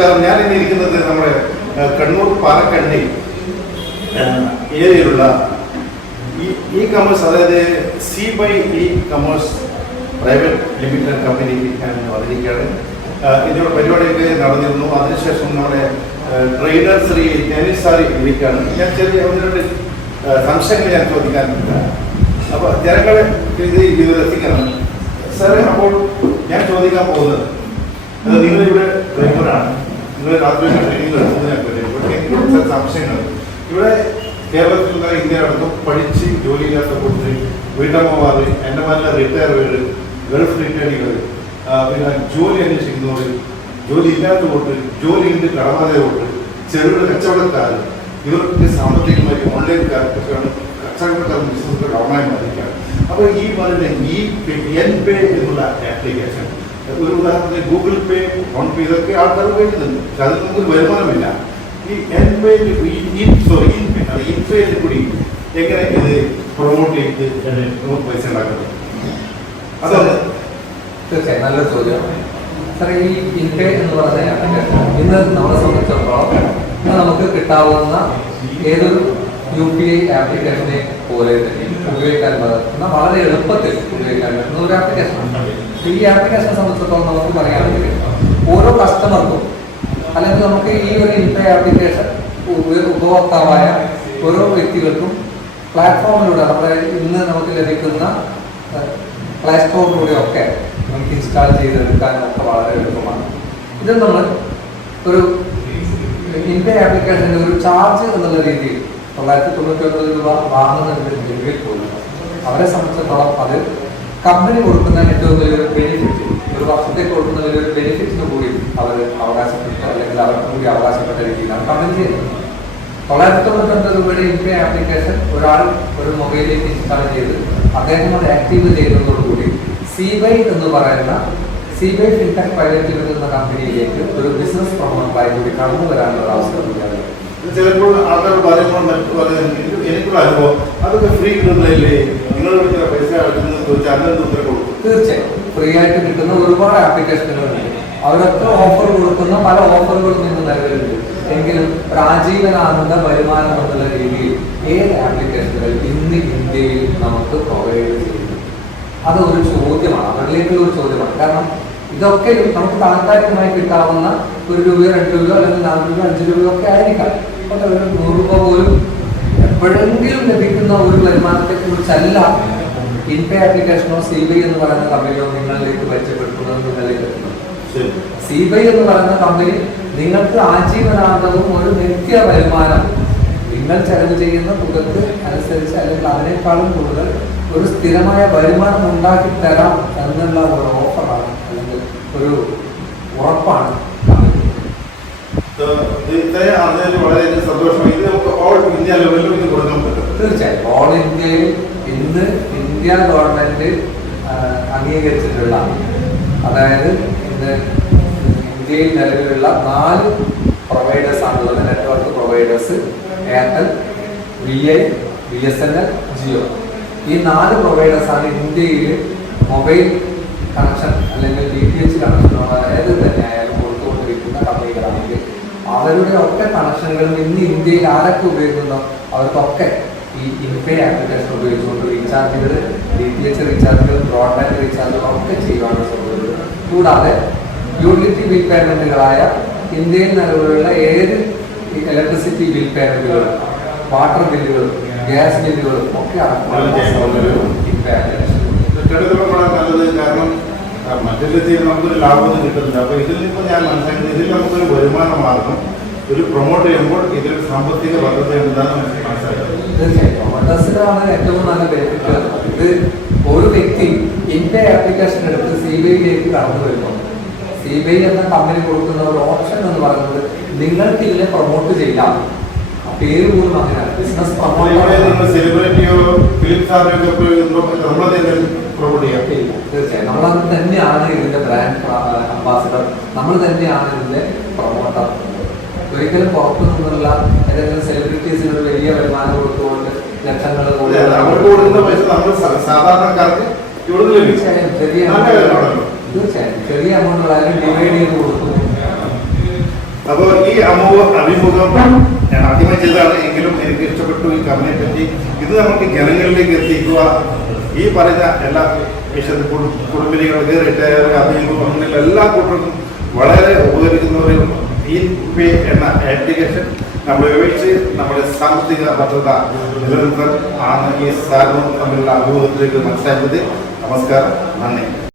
നമസ്കാരം. ഞാൻ ഇന്ന് ഇരിക്കുന്നത് നമ്മുടെ കണ്ണൂർ പാലക്കണ്ടി ഏരിയയിലുള്ള ഇ കൊമേഴ്സ്, അതായത് C/E commerce private limited company ഞാൻ വന്നിരിക്കുകയാണ്. ഇതിനുള്ള പരിപാടിയൊക്കെ നടന്നിരുന്നു. അതിനുശേഷം നമ്മുടെ ട്രെയിനർ ശ്രീ ജനീഷ് സാറി വിളിക്കുകയാണ്. ഞാൻ ചെറിയ ഒന്ന് രണ്ട് സംശയങ്ങൾ ഞാൻ ചോദിക്കാനുണ്ട്. അപ്പോൾ ജനങ്ങളെ ഇത് രസിക്കണം സാറേ. അപ്പോൾ ഞാൻ ചോദിക്കാൻ പോകുന്നത്, നിങ്ങളിവിടെ ഡ്രൈവറാണ്, നിങ്ങൾ രാത്രി ട്രെയിനിങ് എടുക്കുന്നതിനെ പറ്റി കുറച്ച് സംശയങ്ങൾ. ഇവിടെ കേരളത്തിൽ ഇന്ത്യ അടക്കം പഠിച്ച് ജോലിയില്ലാത്ത കുട്ടി, വീട്ടമ്മമാർ, എൻ്റെ നല്ല റിട്ടയർഡ്, ഗൾഫ് റിട്ടേണികൾ, പിന്നെ ജോലി അന്വേഷിക്കുന്നവർ, ജോലി ഇല്ലാത്ത കൊണ്ട്, ജോലിയുണ്ട് കടബാധ്യതകൊണ്ട്, ചെറുകിട കച്ചവടക്കാർ, ഇവർക്ക് സാമ്പത്തികമായി ഓൺലൈൻകാർക്കൊക്കെയാണ് കച്ചവടക്കാർ ബിസിനസ് ഡൗണായി മാറിയിരിക്കുകയാണ്. അപ്പോൾ ഈ പറയുന്ന ഈ N-Pay എന്നുള്ള ആപ്ലിക്കേഷൻ, ഒരു ഉദാഹരണത്തിന് ഗൂഗിൾ പേ, ഫോൺ പേ, ഇതൊക്കെ ആൾക്കാർ ഉപയോഗിക്കുന്നുണ്ട്. പക്ഷെ അതിൽ നമുക്ക് വരുമാനമില്ല. ഈ N-Pay കൂടി എങ്ങനെ ഇത് പ്രൊമോട്ട് ചെയ്ത് നമുക്ക് പൈസ ഉണ്ടാക്കുന്നത്? അതാണ് തീർച്ചയായും നല്ലൊരു ചോദ്യം സാർ. ഈ ഇൻപേ എന്ന് പറഞ്ഞ ഇന്ന് നമ്മളെ സംബന്ധിച്ചിടത്തോളം ഇന്ന് നമുക്ക് കിട്ടാവുന്ന ഏതൊരു UPI ആപ്ലിക്കേഷനെ പോലെ തന്നെ ഉപയോഗിക്കാൻ പറ്റുന്ന വളരെ എളുപ്പത്തിൽ ഉപയോഗിക്കാൻ പറ്റുന്ന ഒരു ആപ്ലിക്കേഷനാണ്. ഈ ആപ്ലിക്കേഷനെ സംബന്ധിച്ചിടത്തോളം നമുക്ക് പറയുകയാണെങ്കിൽ ഓരോ കസ്റ്റമർക്കും അല്ലെങ്കിൽ നമുക്ക് ഈ ഒരു ഇൻപേ ആപ്ലിക്കേഷൻ ഉപഭോക്താവായ ഓരോ വ്യക്തികൾക്കും പ്ലാറ്റ്ഫോമിലൂടെ നമ്മുടെ ഇന്ന് നമുക്ക് ലഭിക്കുന്ന പ്ലേ സ്റ്റോറിലൂടെയൊക്കെ നമുക്ക് ഇൻസ്റ്റാൾ ചെയ്തെടുക്കാനും ഒക്കെ വളരെ എളുപ്പമാണ്. ഇത് നമ്മൾ ഒരു ഇൻപേ ആപ്ലിക്കേഷൻ്റെ ഒരു ചാർജ് എന്നുള്ള രീതിയിൽ 999 രൂപ വാങ്ങുന്നതിൽ പോലും അവരെ സംബന്ധിച്ചിടത്തോളം അത് കമ്പനി കൊടുക്കുന്ന ഏറ്റവും വലിയൊരു ബെനിഫിറ്റ്, ഒരു വർഷത്തേക്ക് കൊടുക്കുന്ന വലിയൊരു ബെനിഫിറ്റിന് കൂടി അവർ അവകാശപ്പെട്ട അല്ലെങ്കിൽ അവർക്ക് കൂടി അവകാശപ്പെട്ട രീതിയിലാണ് കമ്പനി ചെയ്യുന്നത്. 999 രൂപയുടെ ഇൻപേ ആപ്ലിക്കേഷൻ ഒരാൾ ഒരു മൊബൈലിലേക്ക് ഇൻസ്റ്റാൾ ചെയ്ത് അദ്ദേഹം അത് ആക്റ്റീവ് ചെയ്യുന്നതോടുകൂടി C/Y എന്ന് പറയുന്ന C/Y ഫിൻടെക് പ്രൈവറ്റ് ലിമിറ്റഡ് എന്ന കമ്പനിയിലേക്ക് ഒരു ബിസിനസ് പ്രൊമോട്ടറായി കൂടി കടന്നു വരാനുള്ള അവസരം കൂടിയാണ്. ചിലപ്പോൾ ആൾക്കാർ പറയുമ്പോൾ എനിക്കുള്ള അനുഭവം അതൊക്കെ ഫ്രീ കിട്ടുന്നില്ലേ, നിങ്ങൾ പൈസ കൊടുക്കും? തീർച്ചയായും ഫ്രീ ആയിട്ട് കിട്ടുന്ന ഒരുപാട് ആപ്ലിക്കേഷനുകളുണ്ട്. അവരൊക്കെ ഓഫർ കൊടുക്കുന്ന പല ഓഫറുകളും ഇന്ന് നിലവിലുണ്ട്. എങ്കിലും പ്രാചീനനാകുന്ന വരുമാനം എന്നുള്ള രീതിയിൽ ഏത് ആപ്ലിക്കേഷനുകൾ ഇന്ന് ഇന്ത്യയിൽ നമുക്ക് പ്രൊവൈഡ് ചെയ്യുന്നു? അത് ഒരു ചോദ്യമാണ്, അവരിലേക്കുള്ള ഒരു ചോദ്യമാണ്. കാരണം ഇതൊക്കെ നമുക്ക് താൽക്കാലികമായി കിട്ടാവുന്ന ₹1, ₹2 അല്ലെങ്കിൽ ₹4, ₹5 ഒക്കെ ആയിരിക്കാം. പക്ഷെ ഒരു ₹100 പോലും എപ്പോഴെങ്കിലും ലഭിക്കുന്ന ഒരു വരുമാനത്തെ കുറിച്ചല്ല ഇൻപേ ആപ്ലിക്കേഷനോ C/Y എന്ന് പറയുന്ന കമ്പനിയോ നിങ്ങളിലേക്ക് പരിചയപ്പെടുത്തുന്നത്. നിങ്ങളിലേക്ക് C/Y എന്ന് പറയുന്ന കമ്പനി നിങ്ങൾക്ക് ആജീവനാന്തവും ഒരു നിത്യ വരുമാനം നിങ്ങൾ ചെലവ് ചെയ്യുന്ന തുകക്ക് അനുസരിച്ച് അല്ലെങ്കിൽ അതിനേക്കാളും കൂടുതൽ ഒരു സ്ഥിരമായ വരുമാനം ഉണ്ടാക്കി തരാം എന്നുള്ള ഒരു ഓഫറാണ് അല്ലെങ്കിൽ ഒരു ഉറപ്പാണ് കമ്പനി. വളരെ സന്തോഷമായി. ഇത് നമുക്ക് ഓൾ ഇന്ത്യ ലെവലിൽ ഇത് കൊടുക്കാൻ പറ്റും. തീർച്ചയായും ഓൾ ഇന്ത്യയിൽ ഇന്ന് ഇന്ത്യ ഗവൺമെന്റ് അംഗീകരിച്ചിട്ടുള്ള, അതായത് ഇന്ന് ഇന്ത്യയിൽ നിലവിലുള്ള 4 പ്രൊവൈഡേഴ്സ് ആണുള്ളത്. Network providers Airtel, VI, BSNL, Jio. ഈ 4 പ്രൊവൈഡേഴ്സാണ് ഇന്ത്യയിൽ മൊബൈൽ കണക്ഷൻ അല്ലെങ്കിൽ DTH കണക്ഷൻ ഏത് തന്നെ ആയാലും കൊടുത്തുകൊണ്ടിരിക്കുന്ന കമ്പനികളാണെങ്കിൽ അവരുടെ ഒക്കെ കണക്ഷനുകളും ഇന്ന് ഇന്ത്യയിൽ ആരൊക്കെ ഉപയോഗിക്കുന്നോ അവർക്കൊക്കെ ഈ ഇൻപേ ആപ്ലിക്കേഷൻ ഉപയോഗിച്ചുകൊണ്ട് റീചാർജുകൾ, DTH റീചാർജുകൾ, ബ്രോഡ്ബാൻഡ് റീചാർജുകൾ ഒക്കെ ചെയ്യുവാനുള്ള സൗകര്യം. കൂടാതെ യൂട്ടിലിറ്റി ബിൽ പേയ്മെന്റുകളായ ഇന്ത്യയിൽ നിലവിലുള്ള ഏത് ഇലക്ട്രിസിറ്റി ബിൽ പേയ്മെന്റുകളും, വാട്ടർ ബില്ലുകളും, ഗ്യാസ് ബില്ലുകളും ഒക്കെ ഇൻപേ ആപ്ലിക്കേഷൻ നല്ലത്. കാരണം മറ്റൊരു നമുക്കൊരു ലാഭമൊന്നും കിട്ടുന്നില്ല. അപ്പോൾ ഇതിൽ നിന്നിപ്പോൾ ഞാൻ മനസ്സിലാക്കുന്നത് ഇതിൽ നമുക്കൊരു വരുമാന മാർഗം ഒരു പ്രൊമോട്ട് ചെയ്യുമ്പോൾ ഇതിലൊരു സാമ്പത്തിക ഭദ്രത ഉണ്ടാകുന്ന മനസ്സിലാക്കുന്നത്. തീർച്ചയായും ഏറ്റവും നല്ല ബെനിഫിറ്റ്. ഇത് ഒരു വ്യക്തി ഇൻപേ ആപ്ലിക്കേഷൻ എടുത്ത് C/Yയിലേക്ക് കടന്നു വരുമ്പോൾ C/Y എന്ന കമ്പനി കൊടുക്കുന്ന ഒരു ഓപ്ഷൻ എന്ന് പറയുന്നത് നിങ്ങൾക്ക് ഇതിനെ പ്രൊമോട്ട് ചെയ്യാം. പേര് പോലും അങ്ങനെയാണ്, ബിസിനസ് സെലിബ്രിറ്റിയോ ഫിലിം സ്റ്റാറിനോ പ്രൊമോട്ട് ചെയ്യാം. തീർച്ചയായും നമ്മളത് തന്നെയാണ് ഇതിന്റെ ബ്രാൻഡ് അംബാസിഡർ, നമ്മൾ തന്നെയാണ് ഇതിന്റെ പ്രൊമോട്ടർ. ഒരിക്കലും പുറത്തു നിന്നുള്ള ഏതെങ്കിലും സെലിബ്രിറ്റീസിന് ഒരു വലിയ വരുമാനം കൊടുത്തുകൊണ്ട് ലക്ഷങ്ങൾ തീർച്ചയായും ചെറിയ എമൗണ്ടുകളായാലും ഡിവൈഡ് ചെയ്ത് കൊടുക്കും. അപ്പോൾ ഈ അഭിമുഖം ഞാൻ ആദ്യമായി ചെയ്തതാണ്, എങ്കിലും എനിക്ക് ഇഷ്ടപ്പെട്ടു ഈ കമ്പനിയെ പറ്റി. ഇത് നമുക്ക് ജനങ്ങളിലേക്ക് എത്തിക്കുക. ഈ പറഞ്ഞ എല്ലാ കുടുംബിനികൾക്ക്, റിട്ടയർ, അഭിമുഖങ്ങളിൽ എല്ലാ കൂട്ടർക്കും വളരെ ഉപകരിക്കുന്ന ഒരു ഇ-പേ എന്ന ആപ്ലിക്കേഷൻ നമ്മൾ ഉപയോഗിച്ച് നമ്മുടെ സാമ്പത്തിക ഭദ്രത നിലനിർത്താൻ ആണ് ഈ സാറിനും തമ്മിലുള്ള അഭിമുഖത്തിലേക്ക് മനസ്സിലാക്കിയത്. നമസ്കാരം, നന്ദി.